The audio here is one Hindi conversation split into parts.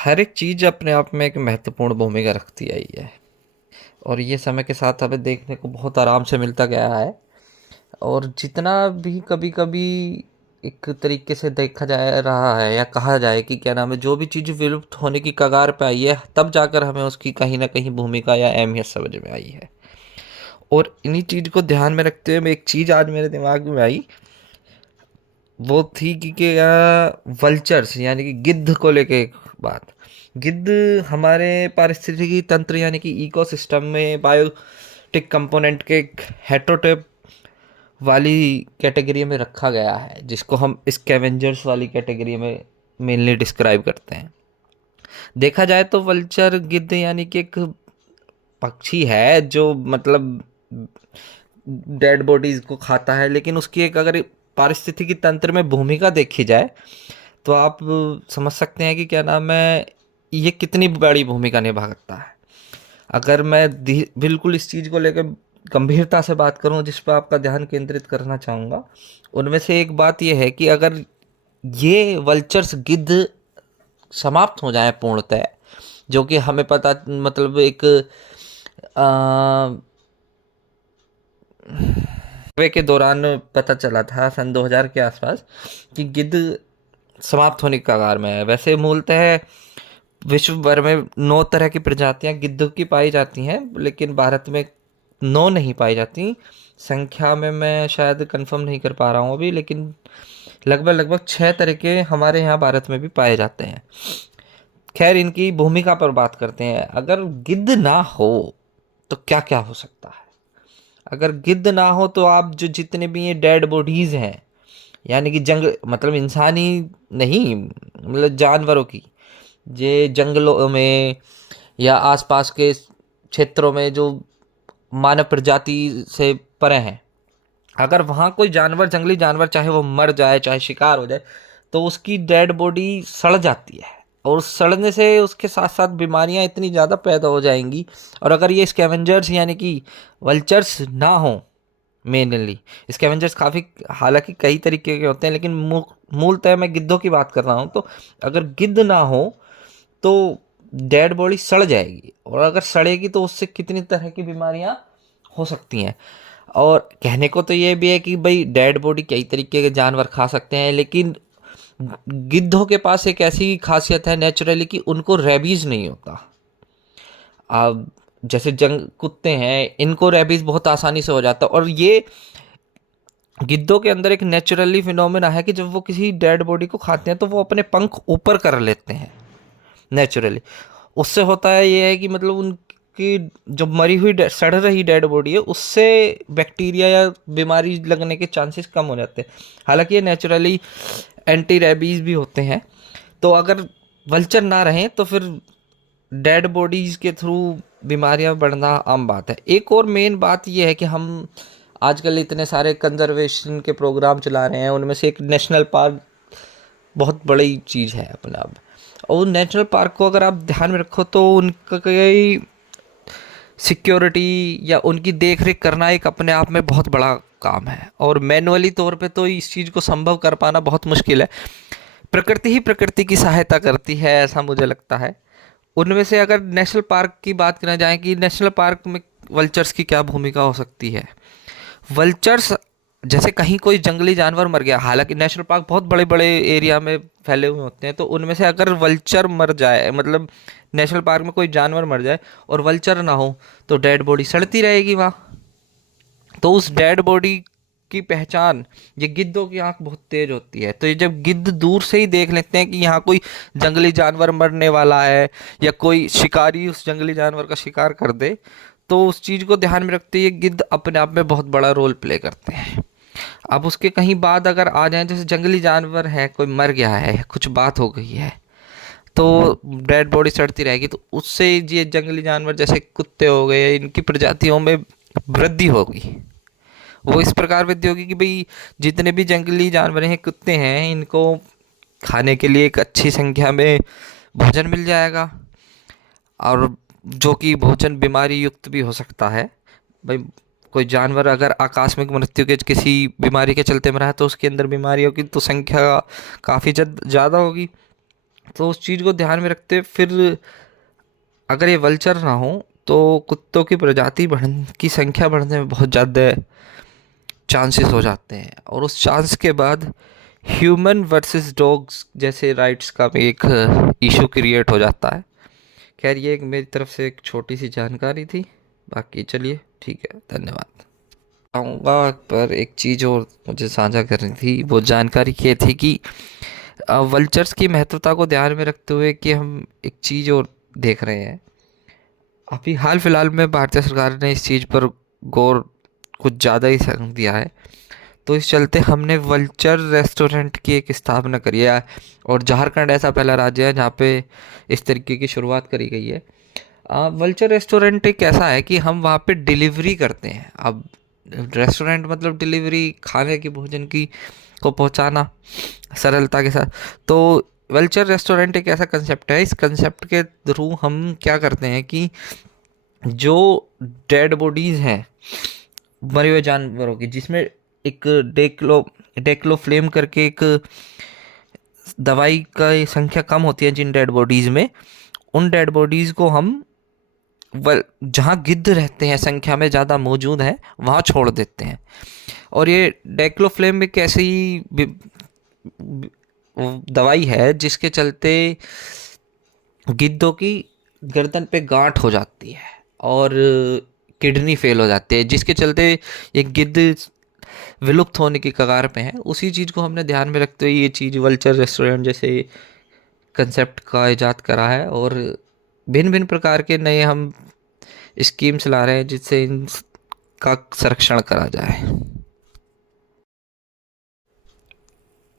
हर एक चीज़ अपने आप में एक महत्वपूर्ण भूमिका रखती आई है और ये समय के साथ हमें देखने को बहुत आराम से मिलता गया है। और जितना भी कभी कभी एक तरीके से देखा जाए रहा है या कहा जाए कि क्या नाम है, जो भी चीज़ विलुप्त होने की कगार पे आई है तब जाकर हमें उसकी कहीं ना कहीं भूमिका या अहमियत समझ में आई है। और इन्हीं चीज़ को ध्यान में रखते हुए एक चीज़ आज मेरे दिमाग में आई। वो थी कि क्या वल्चर्स यानी कि गिद्ध को लेके एक बात। गिद्ध हमारे पारिस्थितिकी तंत्र यानी कि इकोसिस्टम में बायोटिक कंपोनेंट के एक हेटेरोटॉप वाली कैटेगरी में रखा गया है, जिसको हम स्कैवेंजर्स वाली कैटेगरी में मेनली डिस्क्राइब करते हैं। देखा जाए तो वल्चर गिद्ध यानी कि एक पक्षी है जो मतलब डेड बॉडीज को खाता है, लेकिन उसकी एक अगर पारिस्थितिकी तंत्र में भूमिका देखी जाए तो आप समझ सकते हैं कि क्या नाम है, ये कितनी बड़ी भूमिका निभाता है। अगर मैं बिल्कुल इस चीज़ को लेकर गंभीरता से बात करूं जिस पर आपका ध्यान केंद्रित करना चाहूँगा, उनमें से एक बात यह है कि अगर ये वल्चर्स गिद्ध समाप्त हो जाए पूर्णतः, जो कि हमें पता मतलब एक सर्वे के दौरान पता चला था सन 2000 के आसपास कि गिद्ध समाप्त होने की कगार में है। वैसे मूलतः विश्व भर में 9 तरह की प्रजातियां गिद्धों की पाई जाती हैं, लेकिन भारत में 9 नहीं पाई जाती। संख्या में मैं शायद कंफर्म नहीं कर पा रहा हूँ अभी, लेकिन लगभग लगभग 6 तरह के हमारे यहाँ भारत में भी पाए जाते हैं। खैर, इनकी भूमिका पर बात करते हैं। अगर गिद्ध ना हो तो क्या क्या हो सकता है। अगर गिद्ध ना हो तो आप जो जितने भी ये डेड बॉडीज हैं, यानी कि जंग मतलब इंसानी नहीं, मतलब जानवरों की, ये जंगलों में या आसपास के क्षेत्रों में जो मानव प्रजाति से परे हैं, अगर वहाँ कोई जानवर, जंगली जानवर, चाहे वो मर जाए चाहे शिकार हो जाए, तो उसकी डेड बॉडी सड़ जाती है और सड़ने से उसके साथ साथ बीमारियां इतनी ज़्यादा पैदा हो जाएंगी। और अगर ये स्कैवेंजर्स यानी कि वल्चर्स ना हो, मेनली स्कैवेंजर्स काफ़ी, हालांकि कई तरीके के होते हैं, लेकिन मूलतः मैं गिद्धों की बात कर रहा हूँ। तो अगर गिद्ध ना हो तो डेड बॉडी सड़ जाएगी, और अगर सड़ेगी तो उससे कितनी तरह की बीमारियां हो सकती हैं। और कहने को तो ये भी है कि भाई डेड बॉडी कई तरीके के जानवर खा सकते हैं, लेकिन गिद्धों के पास एक ऐसी खासियत है नेचुरली कि उनको रेबीज नहीं होता। अब जैसे जंग कुत्ते हैं, इनको रेबीज बहुत आसानी से हो जाता है। और ये गिद्धों के अंदर एक नेचुरली फिनोमेना है कि जब वो किसी डेड बॉडी को खाते हैं तो वो अपने पंख ऊपर कर लेते हैं नेचुरली। उससे होता है ये है कि मतलब उनकी जो मरी हुई सड़ रही डेड बॉडी है उससे बैक्टीरिया या बीमारी लगने के चांसेस कम हो जाते हैं। हालांकि ये नेचुरली एंटी रेबीज भी होते हैं। तो अगर वल्चर ना रहें तो फिर डेड बॉडीज के थ्रू बीमारियां बढ़ना आम बात है। एक और मेन बात यह है कि हम आजकल इतने सारे कंजर्वेशन के प्रोग्राम चला रहे हैं, उनमें से एक नेशनल पार्क बहुत बड़ी चीज़ है अपने आप। और नेशनल पार्क को अगर आप ध्यान में रखो तो उनका कई सिक्योरिटी या उनकी देख रेख करना एक अपने आप में बहुत बड़ा काम है, और मैनुअली तौर पे तो इस चीज़ को संभव कर पाना बहुत मुश्किल है। प्रकृति ही प्रकृति की सहायता करती है, ऐसा मुझे लगता है। उनमें से अगर नेशनल पार्क की बात करना जाए कि नेशनल पार्क में वल्चर्स की क्या भूमिका हो सकती है। वल्चर्स, जैसे कहीं कोई जंगली जानवर मर गया, हालांकि नेशनल पार्क बहुत बड़े बड़े एरिया में फैले हुए होते हैं, तो उनमें से अगर वल्चर मर जाए, मतलब नेशनल पार्क में कोई जानवर मर जाए और वल्चर ना हो, तो डेड बॉडी सड़ती रहेगी वहाँ। तो उस डेड बॉडी की पहचान, ये गिद्धों की आंख बहुत तेज होती है, तो ये जब गिद्ध दूर से ही देख लेते हैं कि यहाँ कोई जंगली जानवर मरने वाला है या कोई शिकारी उस जंगली जानवर का शिकार कर दे, तो उस चीज़ को ध्यान में रखते हुए गिद्ध अपने आप में बहुत बड़ा रोल प्ले करते हैं। अब उसके कहीं बाद अगर आ जाए, जैसे जंगली जानवर है, कोई मर गया है, कुछ बात हो गई है, तो डेड बॉडी सड़ती रहेगी, तो उससे ये जंगली जानवर जैसे कुत्ते हो गए, इनकी प्रजातियों में वृद्धि होगी। वो इस प्रकार वृद्धि होगी कि भाई जितने भी जंगली जानवर हैं, कुत्ते हैं, इनको खाने के लिए एक अच्छी संख्या में भोजन मिल जाएगा, और जो कि भोजन बीमारी युक्त भी हो सकता है। भाई कोई जानवर अगर आकस्मिक मृत्यु के किसी बीमारी के चलते मरा है तो उसके अंदर बीमारियों की तो संख्या काफ़ी ज़्यादा होगी। तो उस चीज़ को ध्यान में रखते हुए फिर अगर ये वल्चर ना हो तो कुत्तों की प्रजाति बढ़ने की संख्या बढ़ने में बहुत ज़्यादा चांसेस हो जाते हैं, और उस चांस के बाद ह्यूमन वर्सेस डॉग्स जैसे राइट्स का भी एक इशू क्रिएट हो जाता है। खैर ये एक मेरी तरफ से एक छोटी सी जानकारी थी, बाकी चलिए ठीक है, धन्यवाद। आऊँगा पर एक चीज़ और मुझे साझा करनी थी, वो जानकारी ये थी कि वल्चर्स की महत्वता को ध्यान में रखते हुए कि हम एक चीज़ और देख रहे हैं। अभी हाल फिलहाल में भारतीय सरकार ने इस चीज़ पर गौर कुछ ज़्यादा ही दिया है, तो इस चलते हमने वल्चर रेस्टोरेंट की एक स्थापना करी है, और झारखंड ऐसा पहला राज्य है जहाँ पे इस तरीके की शुरुआत करी गई है। वल्चर रेस्टोरेंट एक ऐसा है कि हम वहाँ पे डिलीवरी करते हैं। अब रेस्टोरेंट मतलब डिलीवरी, खाने की, भोजन की को पहुँचाना सरलता के साथ। तो वल्चर रेस्टोरेंट एक ऐसा कंसेप्ट है, इस कंसेप्ट के थ्रू हम क्या करते हैं कि जो डेड बॉडीज़ हैं मरे हुए जानवरों की, जिसमें एक डेक्लोफ्लेम करके एक दवाई का संख्या कम होती है जिन डेड बॉडीज़ में, उन डेड बॉडीज़ को हम जहाँ गिद्ध रहते हैं संख्या में ज़्यादा मौजूद हैं वहाँ छोड़ देते हैं। और ये डेक्लोफ्लेम एक ऐसी दवाई है जिसके चलते गिद्धों की गर्दन पे गांठ हो जाती है और किडनी फेल हो जाती है, जिसके चलते ये गिद्ध विलुप्त होने की कगार पे है। उसी चीज़ को हमने ध्यान में रखते हुए ये चीज़ वल्चर रेस्टोरेंट जैसे कंसेप्ट का इजाद करा है, और भिन्न भिन्न प्रकार के नए हम स्कीम्स ला रहे हैं जिससे इनका संरक्षण करा जाए।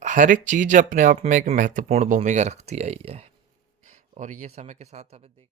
हर एक चीज़ अपने आप में एक महत्वपूर्ण भूमिका रखती आई है, और ये समय के साथ हमें देख